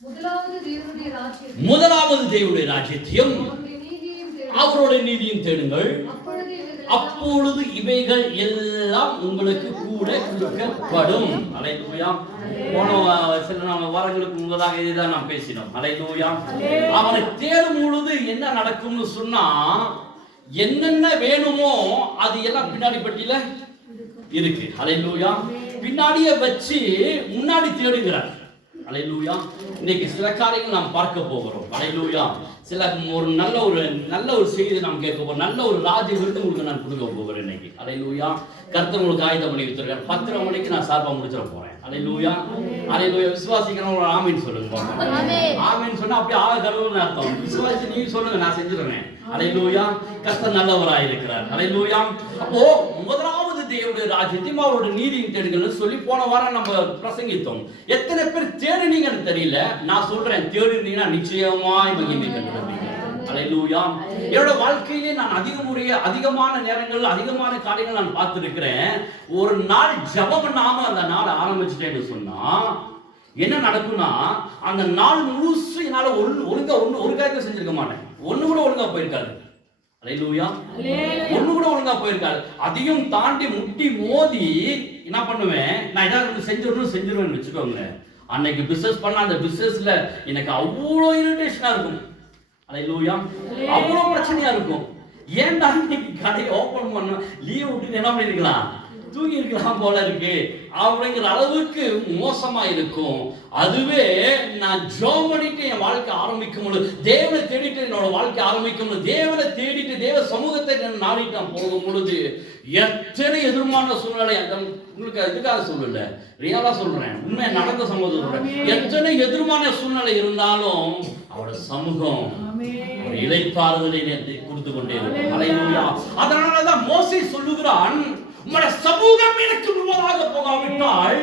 முதலாவது தேவனுடைய ராஜ்யத்தையும் அவருடைய நீதியும் தேடுங்கள், அப்பொழுது இவைகள் எல்லாம் உங்களுக்கு கூட கொடுக்கப்படும். அல்லேலூயா. போன சில வாரங்களுக்கு முன்பதாக இதுதான் நாம் பேசினோம். அல்லேலூயா. அவரை தேடும் பொழுது என்ன நடக்கும்னு சொன்னா, என்னென்ன வேணுமோ அது எல்லாம் பின்னாடி பட்டியல இருக்கு. அல்லேலூயா. பின்னாடியே வச்சு முன்னாடி தேடுகிறார். அல்லேலூயா. இன்னைக்கு சில காரியங்கள் நாம் பார்க்க போகிறோம். அல்லேலூயா. சில ஒரு நல்ல ஒரு செய்தி நாம் கேட்க போறோம். நல்ல ஒரு ராஜ விருது உங்களுக்கு நான் கொடுக்க போகிறேன் இன்னைக்கு. அல்லேலூயா. கர்த்தர் உங்களுக்கு ஆயுதம் பண்ணி வச்சிருக்கார். 10:30 மணிக்கு நான் சார்பா முடிச்சிட போறேன். அல்லேலூயா. அல்லேலூயா. விசுவாசிக்கிறவங்க ஒரு ஆமீன் சொல்லுங்க. ஆமீன் சொன்னா அப்படியே ஆக கடவுள்னு அர்த்தம். விசுவாசி நீங்க சொல்லுங்க, நான் செஞ்சிடுறேன். அல்லேலூயா. கர்த்தர் நல்லவராய் இருக்கிறார். அல்லேலூயா. அப்போ முதலாவது தேவனுடைய ராஜ்யத்தையும் அவருடைய நீதியும் தேடுங்கள்னு சொல்லி போன வாரம் நம்ம பிரசங்கித்தோம். எத்தனை பேர் தேடுனீங்கன்னு தெரியல. நான் சொல்றேன், தேடுனீங்கன்னா நிச்சயமாய் மகிமை கண்டுபிடிப்பீங்க. அல்லேலூயா. என்னோட வாழ்க்கையிலே நான் அதிகமான நேரங்கள் அதிகமான காரியங்கள் நான் பார்த்திருக்கிறேன். ஒரு நாள் ஜெபம் பண்ணாம அந்த நாள் ஆரம்பிச்சிட்டேன்னு சொன்னா என்ன நடக்கும்னா, அந்த நாள் முழுசு என்னால ஒழுங்கா ஒரு காரியத்தை செஞ்சிருக்க மாட்டேன். ஒண்ணு கூட ஒழுங்கா போயிருக்காது. அல்லேலூயா. ஒண்ணு கூட ஒழுங்கா போயிருக்காது. அதையும் தாண்டி முட்டி மோதி என்ன பண்ணுவேன், நான் ஏதாவது செஞ்சிருவேன்னு வச்சுக்கோங்க. அன்னைக்கு பிசினஸ் பண்ண அந்த பிசினஸ்ல எனக்கு அவ்வளோ இரிட்டேஷனா இருக்கும். அல்லேலூயா. அவ்வளோ பிரச்சனையா இருக்கும். ஏன்டா இன்னைக்கு கடையை ஓபன் பண்ண லீவ் விட்டு என்ன பண்ணிருக்கலாம், தூங்கி இருக்கலாம் போல இருக்கு அப்படிங்கிற அளவுக்கு மோசமா இருக்கும். அதுவே நான் ஜெபம் பண்ணிட்டு என் வாழ்க்கை ஆரம்பிக்கும் பொழுது, தேவனை தேடிட்டு என்னோட வாழ்க்கை ஆரம்பிக்கும் பொழுது, தேவனை தேடிட்டு தேவ சமூகத்தை நாடிட்டு நான் போகும் பொழுது எத்தனை எதிர்மான சூழ்நிலை, உங்களுக்கு அதுக்காக சொல்லல, ரியலா சொல்றேன், உண்மை நடந்த சமூகம் சொல்றேன். எத்தனை எதிர்மான சூழ்நிலை இருந்தாலும் அவரோட சமூகம் ஒரு இளைப்பாறுதலை கொடுத்து கொண்டே இருக்கும். அல்லேலூயா. அதனாலதான் மோசே சொல்லுகிறான், உம்முடைய சமூகம் எனக்கு முன்பதாக போகாவிட்டால்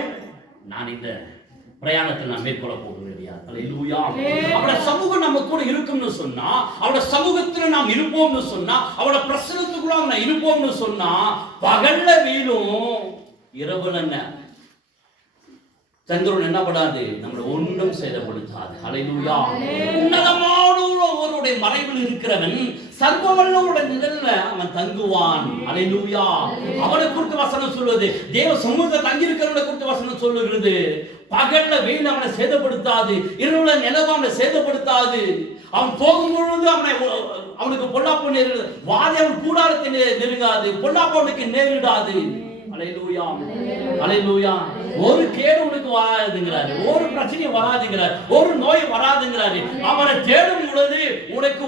நான் இந்த பிரயாணத்தை நான் மேற்கொள்ள போகிறேன். அல்லேலூயா. அவருடைய சமூகம் நம்ம கூட இருக்கும்னு சொன்னா, அவருடைய சமூகத்துல நாம் இருப்போம்னு சொன்னா, அவருடைய பிரசன்னத்துக்குள்ள நாம் இருப்போம்னு சொன்னா, பகல்ல வெயிலும் இரவுல என்ன சந்திரன் என்ன படாது, நம்மளை ஒன்றும் சேதப்படுத்தாது. அல்லேலூயா. உன்னதமானவருடைய மறைவில் இருக்கிறவன் சர்வ வல்லவருடைய நிழல்ல அவன் தங்குவான். அல்லேலூயா. அவனை குறித்து வசனம் சொல்வது, தேவ சமூகத்தில் தங்கி இருக்கிறவனை குறித்து வசனம் சொல்லுகிறது. பகல்ல வெயில் அவனை சேதப்படுத்தாது, இரவுல நிலவு அவனை சேதப்படுத்தாது. அவன் போகும் பொழுது அவனுக்கு பொல்லாப்பு நேரிடாது, வாதை அவன் கூடாரத்தை நெருங்காது, பொல்லாப்பு அவனுக்கு நேரிடாது. அல்லேலூயா. அல்லேலூயா. ஒரு கேடு உனக்கு வராதுங்கிறாரு, ஒரு பிரச்சனை வராதுங்கிறாரு, ஒரு நோய் வராதுங்கிறாரு. அவரை தேடும் பொழுது உனக்கு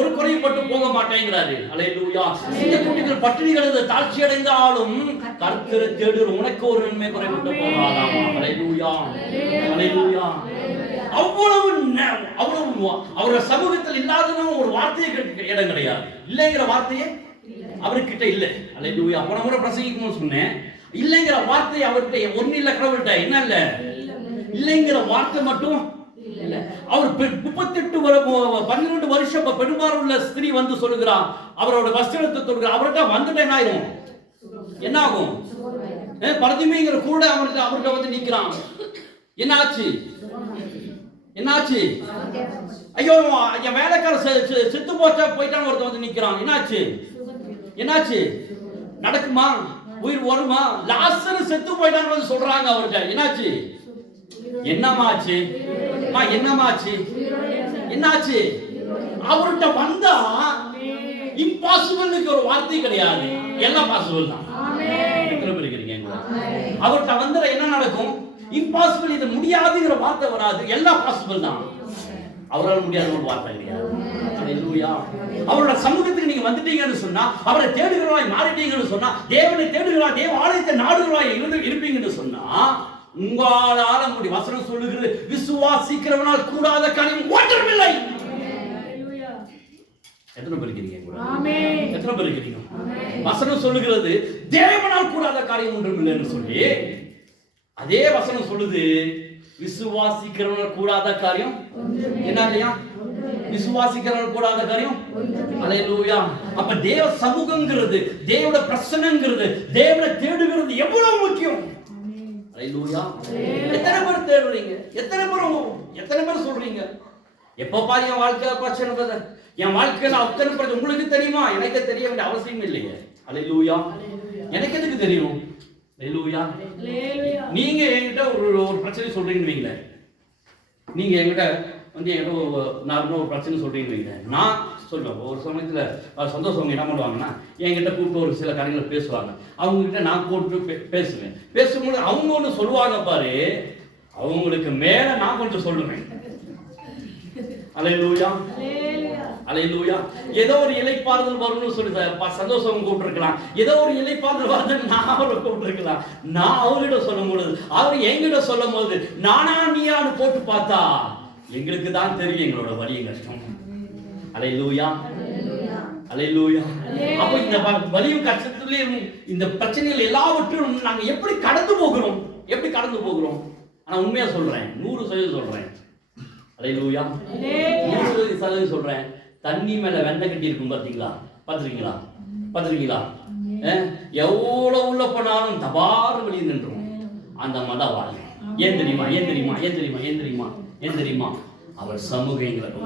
ஒரு குறைப்பட்டு போக மாட்டேங்கிறாரு. அல்லேலூயா. சிங்கக்குட்டிகள் பட்டினி கிடந்து தாழ்ச்சி அடைந்தாலும் கர்த்தரை தேடுற உனக்கு ஒரு நன்மை குறைப்பட்டு போகாதாமா. அல்லேலூயா. அல்லேலூயா. அவ்வளவு அவருடைய சமூகத்தில் இல்லாத ஒரு வார்த்தையை இடம் கிடையாது. இல்லைங்கிற வார்த்தையே அவர்கிட்ட இல்ல. அல்லேலூயா. போன முறை பிரசங்கிக்கணும்னு சொன்னேன், இல்லைங்கிற வார்த்தை அவர்கிட்ட ஒண்ணு இல்ல. கடவுள்கிட்ட என்ன இல்ல, இல்லைங்கிற வார்த்தை மட்டும் இல்ல. அவர் 12 வருஷம் பெரும்பாலுள்ள ஸ்திரீ வந்து சொல்லுகிறார், அவரோட வஸ்திரத்தை தொடுகிறார். அவர்கிட்ட வந்துட்டு என்ன ஆயிரும், என்ன ஆகும், பரதிமைங்கிற கூட அவர்கிட்ட வந்து நிக்கிறான். என்னாச்சு, என்னாச்சு, ஐயோ என் வேலைக்கார செத்து போயிட்டான்னு ஒருத்தர் வந்து நிக்கிறான். என்னாச்சு, என்னாச்சு, நடக்குமா, உயிர் வருமா, லாசரு செத்து போயிட்டான்னு வந்து சொல்றாங்க அவர்கிட்ட. என்னாச்சு, என்னமாச்சு, என்னமாச்சு, என்னாச்சு. அவர்கிட்ட வந்தா இம்பாசிபிள்க்கு ஒரு வார்த்தை கிடையாது, எல்லாம் பாசிபிள் தான். அவர்கிட்ட வந்தா என்ன நடக்கும், இம்பாசிபிள், இது முடியாதுங்கிற வார்த்தை வராது, எல்லாம் பாசிபிள் தான். அவரால் முடியாத ஒரு வார்த்தை கிடையாது. அல்லேலூயா. அவரோட சமூகத்துக்கு நீங்க வந்துட்டீங்கன்னு சொன்னா, அவரை தேடுகிறவராய் மாறிட்டீங்கன்னு சொன்னா, தேவனை தேடுகிறவராய், தேவ ஆலயத்தை நாடுகிறவராய் இருப்பீங்கன்னு சொன்னா, உங்களால முடியும். வசனம் சொல்லுகிறது, விசுவாசிக்கிறவனால் கூடாத காரியம் ஒன்றுமில்லை. எத்தனை பேர் இருக்கீங்க? ஆமென். எத்தனை பேர் இருக்கீங்க? வசனம் சொல்லுகிறது, தேவனால் கூடாத காரியம் ஒன்றுமில்லைன்னு சொல்லி, அதே வசனம் சொல்லுது, விசுவாசிக்கிறவனால் கூடாத காரியம் என்ன இல்லையா, விசுவாசிக்கிறவர்கள் கூடாத காரியம். அல்லேலூயா. அப்ப தேவ சமூகங்கிறது, தேவனுடைய பிரசன்னங்கிறது, தேவனை தேடுகிறது எவ்வளவு முக்கியம். அல்லேலூயா. எத்தனை பேர் தேடுறீங்க? எத்தனை பேர் சொல்றீங்க எப்ப பாரு என் வாழ்க்கை பிரச்சனை, என் வாழ்க்கையில அத்தனை பிரச்சனை. உங்களுக்கு தெரியுமா? எனக்கு தெரிய வேண்டிய அவசியம் இல்லையே. அல்லேலூயா. எனக்கு எதுக்கு தெரியும்? அல்லேலூயா. நீங்க என்கிட்ட ஒரு பிரச்சனை சொல்றீங்கன்னு வைங்களேன், நீங்க என்கிட்ட வந்து என்கிட்ட நார்மலாக ஒரு பிரச்சனை சொல்றீங்கன்னு வைங்களேன், நான் சொல்லுவேன். ஒரு சமயத்தில் சந்தோஷம் என்ன பண்ணுவாங்கன்னா, என்கிட்ட கூப்பிட்டு ஒரு சில காரியங்களை பேசுவாங்க. அவங்ககிட்ட நான் கூப்பிட்டு பேசுவேன். பேசும்போது அவங்க ஒன்று சொல்லுவாங்க பாரு, அவங்களுக்கு மேல நான் கொஞ்சம் சொல்லுவேன். அல்லேலூயா. அல்லேலூயா. ஏதோ ஒரு இலைப்பாறுதல் வரும்னு சொல்லி சந்தோஷம் கூப்பிட்டுருக்கலாம். ஏதோ ஒரு இலைப்பாறுதல் வருது நான் அவரை கூப்பிட்டுருக்கலாம். நான் அவர்கிட்ட சொல்லும் பொழுது, அவர் என்கிட்ட சொல்லும் போது, நானா நீயான்னு போட்டு பார்த்தா எங்களுக்கு தான் தெரியும் எங்களோட வலியும் கஷ்டம். அல்லேலூயா. அல்லேலூயா. அப்ப இந்த வலியும் கஷ்டத்திலையும் இந்த பிரச்சனைகள் எல்லாவற்றும் நாங்க எப்படி கடந்து போகிறோம்? ஆனா உண்மையா சொல்றேன், 100% சொல்றேன். அல்லேலூயா. 100% சொல்றேன். தண்ணி மேல வெண்ணை கட்டி இருக்கும் பாத்துருக்கீங்களா? எவ்வளவு உள்ள போனாலும் தபாறு வெளியே நின்றும். அந்த மத வாழ்க்கை ஏன் தெரியுமா? அவர் சமூகம் எங்களுக்கு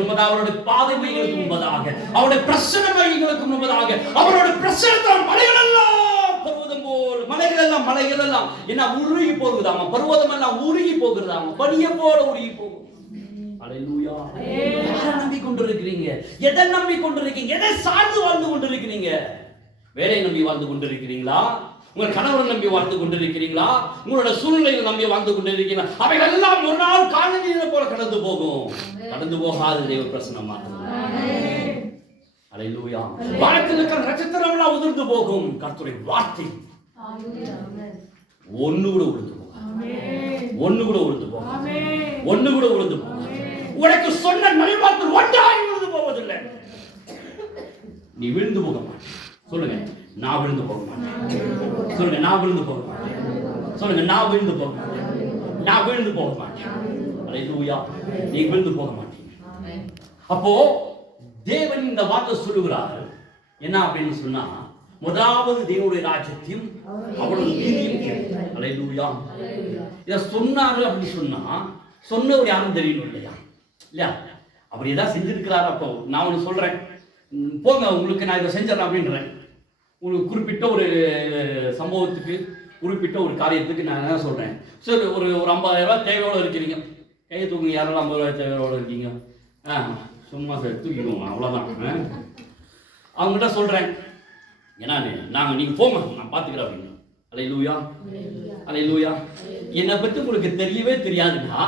முன்பதாக, அவருடைய பாதை எங்களுக்கு முன்பதாக, அவருடைய பிரசனம் எங்களுக்கு முன்பதாக, அவருடைய பிரசனத்தால் மலைகள் எல்லாம் என்ன உருகி போகுதாமா, பர்வதம் எல்லாம் உருகி போகிறதாமா, பனியை போல உருகி போகும். அல்லேலூயா. யாரை நம்பி கொண்டிருக்கிறீங்க? எதை நம்பி கொண்டிருக்கீங்க? எதை சார்ந்து வாழ்ந்து கொண்டிருக்கிறீங்க? வேலை நம்பி வாழ்ந்து கொண்டிருக்கிறீங்களா? உங்கள் கணவரை நம்பி வாழ்ந்து கொண்டிருக்கிறீங்களா? உங்களோட சூழ்நிலைகளை நம்பி வாழ்ந்து கொண்டிருக்கிறீங்களா? அவைகள் எல்லாம் ஒரு நாள் காலநீரை போல கடந்து போகும். கடந்து போகாத தேவ பிரசன்னம் மாத்திரம். அல்லேலூயா. வானத்தில் இருக்கிற நட்சத்திரம் எல்லாம் உதிர்ந்து போகும். கர்த்தருடைய வார்த்தை ஒண்ணு கூட உழுந்து போகும். உனக்கு சொன்ன நல்வாக்கு ஒன்றாய் விழுந்து போவதில்லை. நீ விழுந்து போக மாட்டே. சொல்லுங்க, நான் விழுந்து போக மாட்டேன். சொல்லுங்க, நான் விழுந்து போக மாட்டேன். சொல்லுங்க, நான் விழுந்து போக மாட்டேன். அல்லேலூயா. நீ விழுந்து போக மாட்டீங்க. அப்போ தேவன் இந்த வார்த்தை சொல்லுகிறார் என்ன அப்படின்னு சொன்னா, முதலாவது தேவனுடைய ராஜ்யத்தையும் அவருடைய நீதியும். அல்லேலூயா. இத சொன்னாரு அப்படின்னு சொன்னா, சொன்னவர் யாரும் தெரியணும் இல்லையா? அவர் ஏதாவது செஞ்சிருக்கிறாரு. அப்போ நான் ஒன்று சொல்றேன், போங்க உங்களுக்கு நான் இதை செஞ்சிடறேன் அப்படின்றேன். உங்களுக்கு குறிப்பிட்ட ஒரு சம்பவத்துக்கு, குறிப்பிட்ட ஒரு காரியத்துக்கு நான் என்ன சொல்றேன், சரி ஒரு 50,000 ரூபாய் தேவையோடு இருக்கிறீங்க, கையை தூக்குங்க. யாரெல்லாம் 50 ரூபாய் தேவையோடு இருக்கீங்க? சும்மா சரி தூக்கிடுவோம், அவ்வளோதான். அவங்ககிட்ட சொல்றேன், ஏன்னா நீங்கள் போங்க, நான் பார்த்துக்கிறேன் அப்படின்னு. அல்லேலூயா. என்னை பற்றி உங்களுக்கு தெரியவே தெரியாதுன்னா,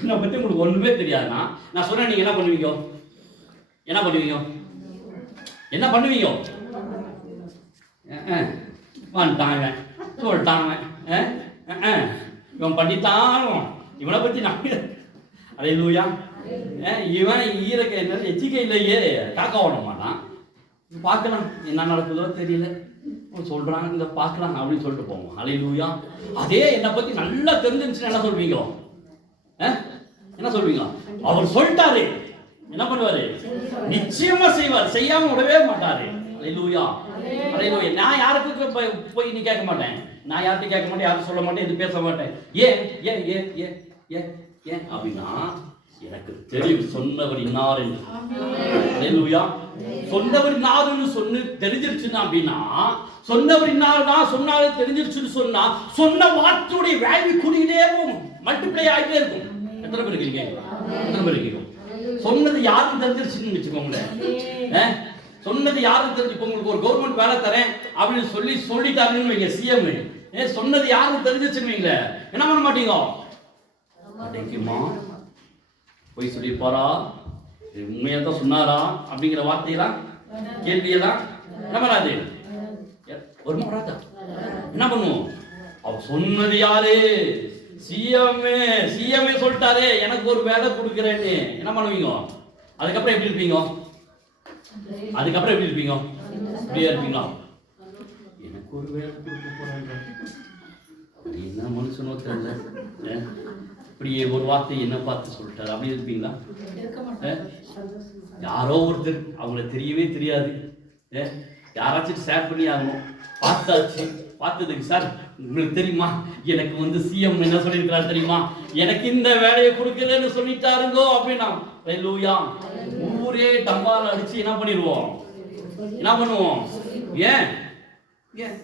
என்னை பற்றி உங்களுக்கு ஒன்றுமே தெரியாதுன்னா, நான் சொன்னேன், நீங்கள் என்ன பண்ணுவீங்க? வந்துட்டாங்க, சொல்லிட்டாங்க, இவன் பண்ணித்தானும், இவனை பற்றி நான். அல்லேலூயா. இவன் ஈரக்கை என்ன எச்சிக்கையிலேயே காக்க ஓட மாட்டான். பார்க்கலாம் என்ன நடக்குதோ தெரியல, சொல்றாங்க, இதை பார்க்கலாம் அப்படின்னு சொல்லிட்டு போவோம். அல்லேலூயா. அதே என்னை பற்றி நல்லா தெரிஞ்சிருந்துச்சுன்னா என்ன சொல்வீங்க? அவர் சொல்லிட்டாரு, என்ன பண்ணுவாரு? நிச்சயமா செய்வார், செய்யாம விடவே மாட்டாரு. அல்லேலூயா. நான் யாருக்கு போய் நீ கேட்க மாட்டேன், நான் யார்கிட்ட கேட்க மாட்டேன், யாரும் சொல்ல மாட்டேன், இது பேச மாட்டேன். ஏன் அப்படின்னா எனக்கு தெரியும் சொன்னவர் இன்னார் என்று. அல்லேலூயா. சொன்னவர் இன்னார்னு சொன்னு தெரிஞ்சிருச்சுன்னா அப்படின்னா, சொன்னவர் இன்னார்தான் சொன்னாலும் தெரிஞ்சிருச்சுன்னு சொன்னா, சொன்ன வார்த்தையுடைய வேல்யூ கூடிக்கிட்டே போகும், மல்டிப்ளை ஆகிட்டே இருக்கும். எத்தனை பேர் இருக்கீங்க? சொன்னது யாரும் தெரிஞ்சிருச்சுன்னு வச்சுக்கோங்களேன். சொன்னது யாரும் தெரிஞ்சு, உங்களுக்கு ஒரு கவர்மெண்ட் வேலை தரேன் அப்படின்னு சொல்லிட்டாருன்னு வைங்க, சிஎம். சொன்னது யாரும் தெரிஞ்சிருச்சுன்னு வைங்கள, என்ன பண்ண மாட்டீங்க? கிடைக்குமா? போய் சொல்லியிருப்பாரா, உண்மையா தான் சொன்னாரா அப்படிங்கிற வார்த்தையெல்லாம், கேள்வியெல்லாம் என்ன பண்ணாது, ஒரு மாறாதா? என்ன பண்ணுவோம்? அவர் சொன்னது யாரு? சிஎம்ஏ சொல்லிட்டாரே எனக்கு ஒரு வேலை கொடுக்குறேன்னு, என்ன பண்ணுவீங்க? அதுக்கப்புறம் எப்படி இருப்பீங்க? இப்படியா இருப்பீங்களா? எனக்கு ஒரு வேலை கொடுக்க போறாங்க, என்ன மனுஷனோ தெரியல, இப்படியே ஒரு வார்த்தை என்ன பார்த்து சொல்லிட்டாரு, அப்படி இருப்பீங்களா? யாரோ ஒருத்தர், அவங்கள தெரியவே தெரியாது, யாராச்சும் ஷேர் பண்ணி ஆகணும், பார்த்ததுக்கு சார் உங்களுக்கு தெரியுமா, எனக்கு வந்து சிஎம் என்ன சொல்லியிருக்கிறார் தெரியுமா, எனக்கு இந்த வேலையை கொடுக்கலன்னு சொல்லிட்டாருங்கோ அப்படின்னா ஹல்லேலூயா. ஊரே டம்பால் அடிச்சு என்ன பண்ணிடுவோம், என்ன பண்ணுவோம்? ஏன் ஏன்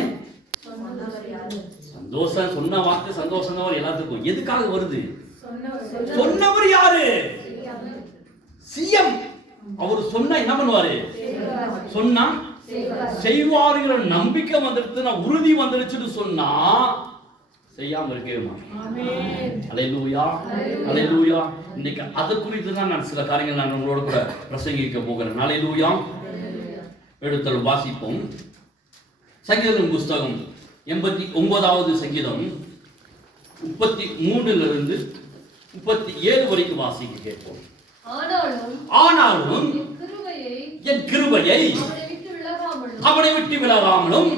ஏன் சந்தோஷம் சொன்ன வார்த்தை சந்தோஷம் தான் எல்லாத்துக்கும். எதுக்காக வருது? சொன்னவர் யாரு? சிஎம். அவர் சொன்னா என்ன பண்ணுவாரு? சொன்னா செய்வார்கள். நம்பிக்கை வந்துடுச்சு, உறுதி வந்துடுச்சுன்னு சொன்னா செய்யாம இருக்கவே மாட்டேன். ஹல்லேலூயா, ஹல்லேலூயா. இன்னைக்கு அதை குறித்து தான் நான் சில காரியங்கள் நான் உங்களோட கூட பிரசங்கிக்க போகிறேன். ஹல்லேலூயா. எடுத்தல் வாசிப்போம். சங்கீதம் புஸ்தகம் 89வது சங்கீதம் 33 37 வரைக்கும் வாசிக்க கேட்போம். ஆனாலும் என் கிருபையை அவனை விட்டு விலகாமலும்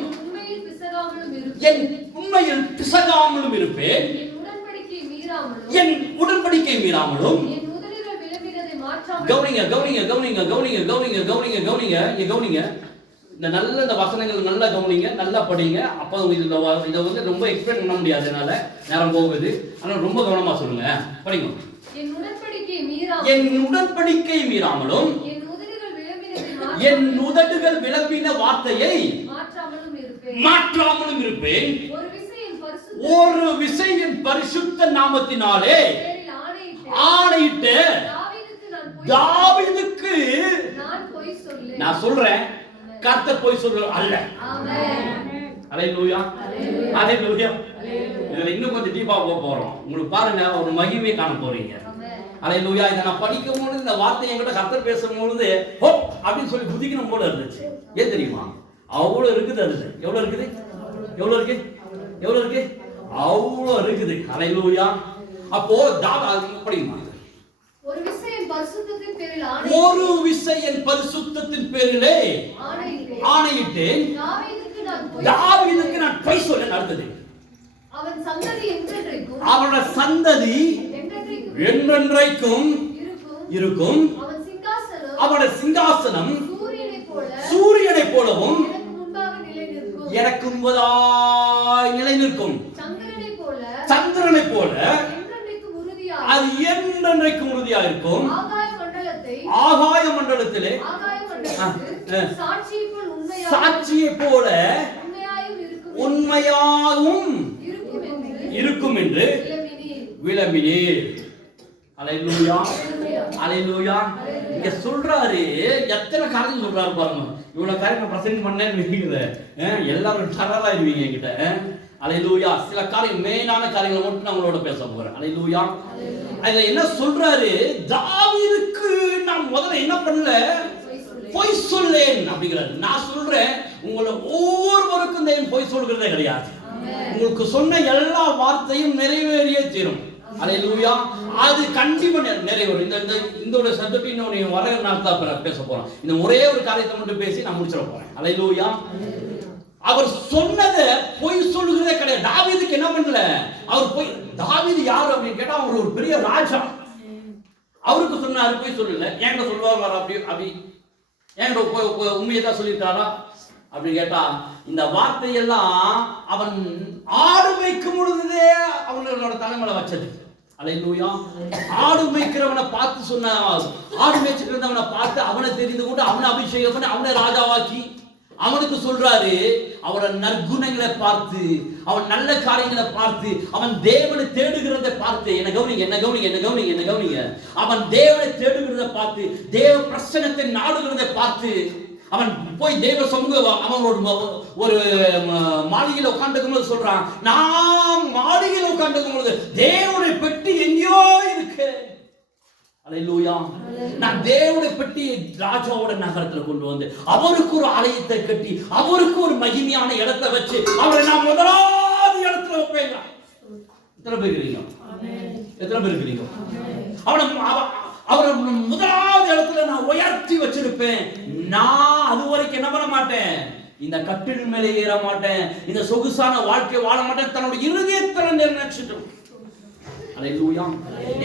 என் உண்மையில் பிசகாமலும் இருப்பேன். என் உடன்படிக்கை மீறாமலும். கவனிங்க கவனிங்க கவனிங்க கவனிங்க கவனிங்க கவனிங்க கவனிங்க கவனிங்க. இந்த நல்ல இந்த வசனங்கள் நல்லா கவனிங்க, நல்லா படிங்க. அப்போ இதை வந்து ரொம்ப எக்ஸ்பிளைன் பண்ண முடியாது, என்னால நேரம் போகுது. ஆனால் ரொம்ப கவனமா சொல்லுங்க, படிங்க. என் உடன்படிக்கை மீறாமலும் என் உதடுகள் விளம்பின வார்த்தையை மாற்றாமலும் இருப்பேன். ஒரு விசையின் பரிசுத்த நாமத்தினாலே ஆணையிட்டு தாவீதுக்கு நான் சொல்றேன், கர்த்தர் போய் சொல்ற அல்ல. ஹல்லேலூயா, ஹல்லேலூயா. இதுல இன்னும் கொஞ்சம் டீப்பா போறோம். உங்களுக்கு பாருங்க, ஒரு மகிமையை காண போறீங்க. ஹல்லேலூயா. இதை நான் படிக்கும் பொழுது இந்த வார்த்தையை என்கிட்ட கர்த்தர் பேசும்பொழுது ஹோ அப்படின்னு சொல்லி குதிக்கணும் போல இருந்துச்சு. ஏன் தெரியுமா? அவ்வளவு இருக்குது. அது எவ்வளவு இருக்குது? எவ்வளவு இருக்கு? எவ்வளவு இருக்கு? அவ்வளவு இருக்குது. ஹல்லேலூயா. அப்போ படிக்குமா? ஒரு விசை என் பரிசுத்தத்தின் பேரிலே ஆணையிட்டேன். தாவீதுக்கு நான் பொய் சொல்ல நடந்தது. அவனோட சந்ததி என்றென்றைக்கும் இருக்கும். அவனோட சிங்காசனம் சூரியனை போலவும் எனக்கு முன்பதாய் நிலை நிற்கும். சந்திரனை போல அது என்றென்றைக்கும் உறுதியா இருக்கும். ஆகாய மண்டலத்திலே சாட்சியை போல உண்மையாகவும் இருக்கும் என்று விளம்பினீர். ஹல்லேலூயா, ஹல்லேலூயா. இங்க சொல்றாரு, எத்தனை காரியம் சொல்றாரு பாருங்க. இவ்வளவு காரியம் பிரசங்கம் பண்ணேன்னு வைக்கல, எல்லாரும் டரராயிருவீங்க என்கிட்ட. ஹல்லேலூயா. சில காரியம் மெயினான காரியங்களை மட்டும் நான் உங்களோட பேச போறேன். ஹல்லேலூயா. அதுல என்ன சொல்றாரு? தாவீதுக்கு நான் முதல்ல என்ன பண்ணல, பொய் சொல்லேன் அப்படிங்கிறாரு. நான் சொல்றேன், உங்களை ஒவ்வொருவருக்கும் தேவன் பொய் சொல்கிறதே கிடையாது. உங்களுக்கு சொன்ன எல்லா வார்த்தையும் நிறைவேறியே தீரும். ஹல்லேலூயா. அது கண்டிப்பா நிறைவேறும். இந்த சப்ஜெக்ட் வர நாள் பேச போறோம். இந்த ஒரே ஒரு காரியத்தை மட்டும் பேசி நான் முடிச்சிட போறேன். ஹல்லேலூயா. அவர் சொன்னதை பொய் சொல்லுகிறதே கிடையாது. தாவீதுக்கு என்ன பண்ணல, அவர் போய், தாவீது யாரு அப்படின்னு கேட்டா அவர் ஒரு பெரிய ராஜா. அவருக்கு சொன்னாரு, போய் சொல்லல. என்கிட்ட சொல்லுவாங்க அப்படி அப்படி என்கிட்ட உண்மையை தான் சொல்லியிருக்காரா அப்படின்னு கேட்டா, இந்த வார்த்தையெல்லாம் அவன் ஆடு மேய்க்கும் பொழுதே அவங்களோட தலைமையில வச்சது. ஹல்லேலூயா. ஆடு மேய்க்கிறவனை பார்த்து சொன்ன, ஆடு மேய்ச்சிட்டு இருந்தவனை பார்த்து அவனை தெரிந்து கொண்டு அவனை அபிஷேகம் பண்ணி அவனை ராஜாவாக்கி அவனுக்கு சொல்றாரு, அவனோட நற்குணங்களை பார்த்து, அவன் நல்ல காரியங்களை பார்த்து, அவன் தேவனை தேடுகிறதை பார்த்து, என்ன கவனிங்க, என்ன கவனிங்க, என்ன கவனிங்க, என்ன கவனிங்க. அவன் தேவனை தேடுகிறதை பார்த்து, தேவ பிரசன்னத்தை நாடுகிறதை பார்த்து, அவன் போய் தேவ சமூகம், அவன் ஒரு மாளிகையில் உட்கார்ந்துக்கும் போது சொல்றான், நான் மாளிகையில் உட்கார்ந்துக்கும் பொழுது தேவனுடைய பெட்டி எங்கேயோ இருக்கு. ஹல்லேலூயா. நான் தேவனுடைய பெட்டி ராஜாவோட நகரத்துல கொண்டு வந்து அவருக்கு ஒரு ஆலயத்தை கட்டி அவருக்கு ஒரு மகிமையான இடத்தை வச்சு அவரை நான் முதலாவது இடத்துல வைப்பேன். எத்தனை பேர் இருக்கீங்க? எத்தனை பேர் இருக்கீங்க? அவரை முதலாவது இடத்துல நான் உயர்த்தி வச்சிருப்பேன். நான் அது வரைக்கும் என்ன பண்ண மாட்டேன், இந்த கட்டில் மேலே ஏற மாட்டேன், இந்த சொகுசான வாழ்க்கை வாழ மாட்டேன். தன்னுடைய இருதயத்துல நினைச்சிட்டோம். ஹல்லேலூயா.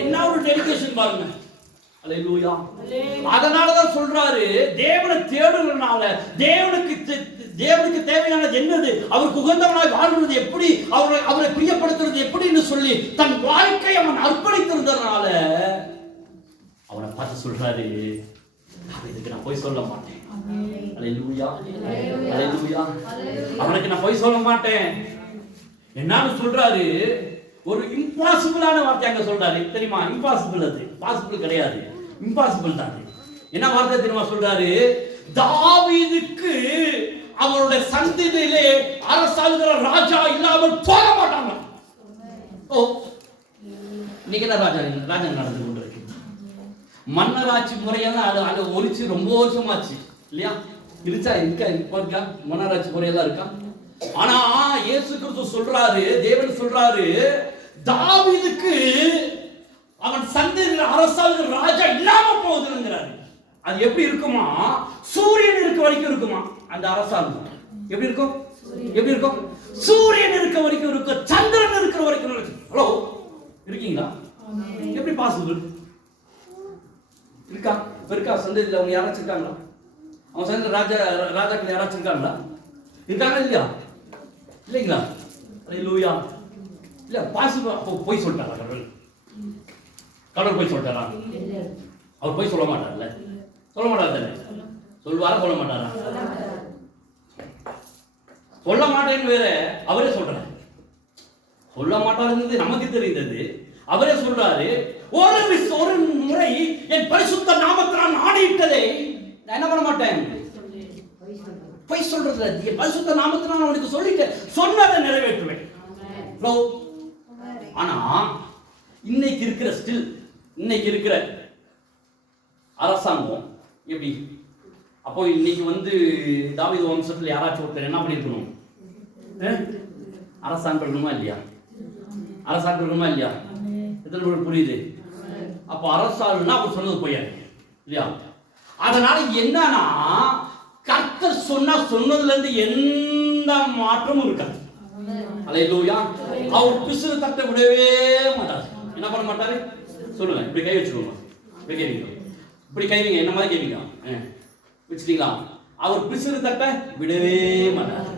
என்ன ஒரு டெடிகேஷன் பாருங்க. அல்லேலூயா. அதனாலதான் சொல்றாரு, தேவனை தேடுறதுனால தேவனுக்கு தேவையானது என்னது, அவருக்கு உகந்தவனாய் வாழ்றது எப்படி, அவரை பிரியப்படுத்துறது எப்படின்னு சொல்லி தன் வாழ்க்கை அவன் அர்ப்பணித்திருந்ததுனால அவனை பார்த்து சொல்றாரு, இதுக்கு நான் போய் சொல்ல மாட்டேன். அல்லேலூயா, அல்லேலூயா. அவனுக்கு நான் போய் சொல்ல மாட்டேன் என்னன்னு சொல்றாரு. ஒரு இம்பாசிபிளான வார்த்தை அங்க சொல்றாரு தெரியுமா? இம்பாசிபிள், அது பாசிபிள் கிடையாது, இம்பாசிபிள் தான். என்ன வார்த்தை தெரியுமா சொல்றாரு? தாவீதுக்கு அவருடைய சந்ததியிலே அரசாளுகிற ராஜா இல்லாமல் போக மாட்டாங்க. ஓ, இன்னைக்கு என்ன ராஜா நடந்து கொண்டிருக்கு? மன்னராட்சி முறையெல்லாம் அது ஒழிச்சு ரொம்ப வருஷமாச்சு இல்லையா? இருக்கா மன்னராட்சி முறையெல்லாம் இருக்கா? ஆனா இயேசு கிறிஸ்து சொல்றாரு, தேவன் சொல்றாரு, தாவீதுக்கு அவன் சந்ததியில அரசாளுகிற ராஜா இல்லாம போகுதுங்கிறாரு. அது எப்படி இருக்குமா? சூரியன் இருக்க வரைக்கும் இருக்குமா அந்த அரசாங்கம்? எப்படி இருக்கும்? எப்படி இருக்கும்? சூரியன் இருக்க வரைக்கும் இருக்கும், சந்திரன் இருக்கிற வரைக்கும். ஹலோ, இருக்கீங்களா? எப்படி பாசிபிள்? இருக்கா சந்ததியில அவங்க யாராச்சும் இருக்காங்களா? அவன் சந்ததியில ராஜாக்கள் யாராச்சும் இருக்காங்களா? இருக்காங்க இல்லையா? இல்லைங்களா? அல்லேலூயா. இல்ல பாசிபிள். அப்போ போய் சொல்லிட்டாரா கடவுள் போய் சொல்லிட்டாரா? அவர் போய் சொல்ல மாட்டார்ல? சொல்ல மாட்டார் தானே? சொல்லுவாரா சொல்ல மாட்டாரா? சொல்ல மாட்டேன்னு வேற அவரே சொல்றாரு. சொல்ல மாட்டாருங்கிறது நமக்கு தெரிந்தது, அவரே சொல்றாரு. ஒரு முறை என் பரிசுத்த நாமத்தினால் ஆணையிட்டதை நான் என்ன பண்ண மாட்டேன், போய் சொல்றது. என் பரிசுத்த நாமத்தினால் அவனுக்கு சொல்லிட்டு சொன்னதை நிறைவேற்றுவேன். ஆனா இன்னைக்கு இருக்கிற அரசாங்கம் எப்படி? அப்போ இன்னைக்கு தாவீது வம்சத்துல யாராச்சும் ஒருத்தர் என்ன பண்ணிருக்கணும்? அரசாங்கம் இருக்கணுமா இல்லையா? அரசாங்கம் இருக்கணுமா இல்லையா? எத்தனை பேருக்கு புரியுது? அப்போ அரசாங்கம்னா அவர் சொன்னது போய் இல்லையா? அதனால என்னன்னா, கர்த்தர் சொன்னதுல இருந்து எந்த மாற்றமும் இருக்காது. அல்லேலூயா. அவர் பிசுறு தட்டை விடவே மாட்டார். என்ன பண்ண மாட்டாரு? சொல்லுங்க. இப்படி கை வச்சுக்கோங்க. இப்படி கேவீங்க, இப்படி கைவிங்க, என்ன மாதிரி கேவீங்க வச்சுட்டீங்களா? அவர் பிசுறு தட்டை விடவே மாட்டார்.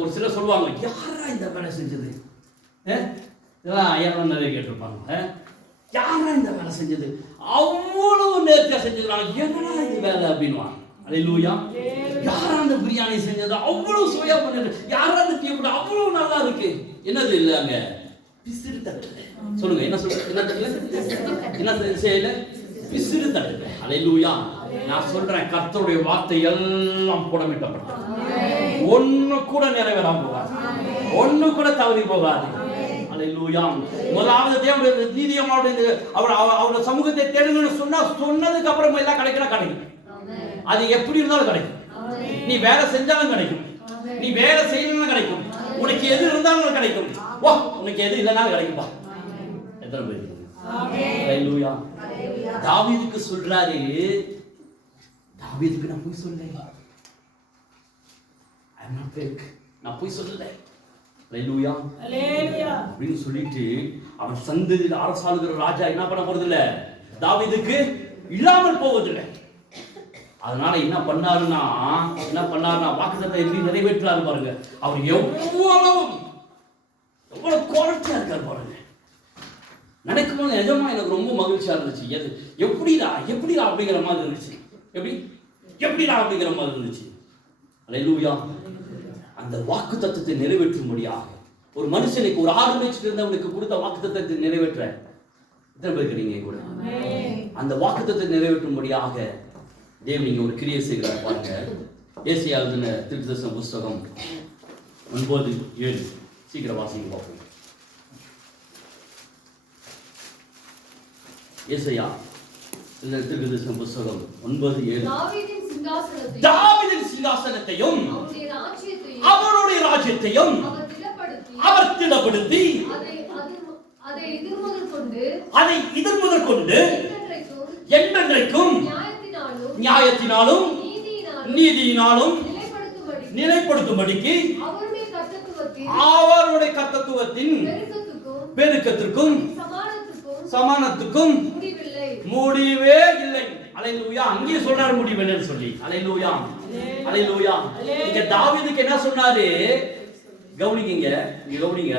ஒரு சிலர் சொல்லுவாங்க, யாரா இந்த வேலை செஞ்சது? ஐயா நிறைய கேட்டிருப்பாங்க, யாரா இந்த வேலை செஞ்சது? அவ்வளவு நேர்த்தியா செஞ்சதுனால என்னடா இந்த வேலை அப்படின்வாங்க. அல்லேலூயா. யாரா அந்த பிரியாணி செஞ்சது? அவ்வளவு சுவையா பண்ணது. யாரா அந்த டீ போட்டு அவ்வளவு நல்லா இருக்கு? என்னது இல்ல அங்க பிசிறு தட்டு. சொல்லுங்க, என்ன சொல்லுங்க? என்ன செய்யல? பிசிறு தட்டு. அல்லேலூயா. நான் சொல்றேன், கர்த்தருடைய வார்த்தை எல்லாம் புடமிட்டப்பட்டது. ஒண்ணு கூட நிறைவேறாம போகாது, ஒண்ணு கூட தவறி போகாது. அல்லேலூயா. முதலாவது தேவனுடைய நீதியமாவுடைய அவருடைய சமூகத்தை தேடுங்கன்னு சொன்னதுக்கு அப்புறம் எல்லாம் கிடைக்கும். அது எப்படி இருந்தாலும் கிடைக்கும். நீ வேலை செஞ்சாலும் கிடைக்கும், நீ வேலை செய்யணும் கிடைக்கும், உனக்கு எது இருந்தாலும் கிடைக்கும், உனக்கு எது இல்லைனாலும் கிடைக்கும்பா. எத்தனை பேர்? அல்லேலூயா. தாவீதுக்கு சொல்றாரு, தாவீதுக்கு நான் போய் சொல்லேன், நான் போய் சொல்லல. அல்லேலூயா, அல்லேலூயா அப்படின்னு சொல்லிட்டு அவன் சந்ததியில் அரசாளுகிற ராஜா என்ன பண்ண போறது இல்ல, தாவீதுக்கு இல்லாமல் போவதில்லை. அதனால என்ன பண்ணாருன்னா வாக்குத்தத்தத்தை எப்படி நிறைவேற்றாரு பாருங்க. அவர் எவ்வளவு குவாலிட்டியா இருக்காரு பாருங்க. நினைக்கும் போது நிஜமா எனக்கு ரொம்ப மகிழ்ச்சியா இருந்துச்சு. எப்படிடா அப்படிங்கிற மாதிரி இருந்துச்சு. எப்படிடா அப்படிங்கிற மாதிரி இருந்துச்சு. அல்லேலூயா. அந்த வாக்குத்தத்தத்தை நிறைவேற்றும்படியாக ஒரு மனுஷனுக்கு, ஒரு 6 வயசுல இருந்தவனுக்கு கொடுத்த வாக்குத்தத்தத்தை நிறைவேற்ற எத்தனை பேர் இருக்கிறீங்க கூட? அந்த வாக்குத்தத்தத்தை நிறைவேற்றும்படியாக தேவன் நீங்க ஒரு கிரியை செய்கிறார் பாருங்க. ஏசாயா எழுதின தீர்க்கதரிசன புஸ்தகம் 9:7 சீக்கிரம் வாசிங்க பார்ப்போம். ஏசாயா எழுதின தீர்க்கதரிசன புஸ்தகம் 9:7 தாவீதின் சிங்காசனத்தையும் அவருடைய ராஜ்யத்தையும் அவர் திடப்படுத்தி அதை இதன் முதல் கொண்டு என்றென்றைக்கும் நியாயத்தினாலும் நீதியினாலும் நிலைப்படுத்தும்படிக்கு அவருடைய கர்த்தத்துவத்தின் பெருக்கத்திற்கும் சமானத்துக்கும் முடிவே என்று சொல்லி. அல்லேலூயா, அல்லேலூயா. இங்க தாவீதுக்கு என்ன சொன்னாரு? கவனிங்க, நீங்க கவனிங்க,